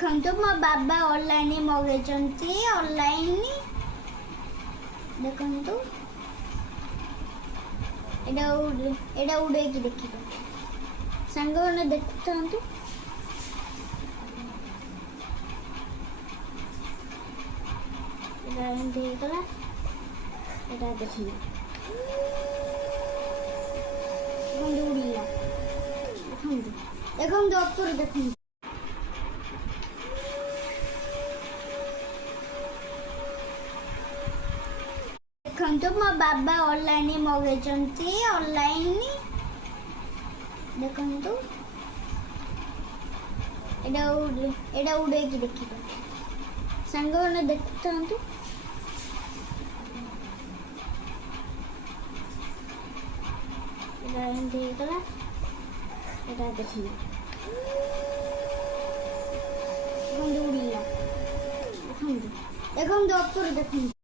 ଦେଖନ୍ତୁ ମୋ ବାବା ଅନଲାଇନ୍ ମଗେଇଛନ୍ତି। ଅନଲାଇନ୍ ଦେଖନ୍ତୁ, ଏଇଟା ଉଡ଼େଇକି ଦେଖିବେ। ସାଙ୍ଗମାନେ ଦେଖୁଥାନ୍ତୁ। ଏଇଟା ଏମିତି ହେଇଗଲା। ଏଇଟା ଦେଖିବେ, ଉଡ଼ିଲା। ଦେଖନ୍ତୁ ଦେଖନ୍ତୁ ଉପରେ ଦେଖନ୍ତୁ। ଦେଖନ୍ତୁ ମୋ ବାବା ଅନଲାଇନ୍ ମଗେଇଛନ୍ତି। ଅନଲାଇନ୍ ଦେଖନ୍ତୁ, ଏଇଟା ଉଡ଼େଇକି ଦେଖିବେ। ସାଙ୍ଗମାନେ ଦେଖୁଥାନ୍ତୁ। ଏଇଟା ଏମିତି ହେଇଗଲା। ଏଇଟା ଦେଖିବେ, ଉଡ଼ିଲା। ଦେଖନ୍ତୁ ଦେଖନ୍ତୁ ଉପରେ ଦେଖନ୍ତୁ।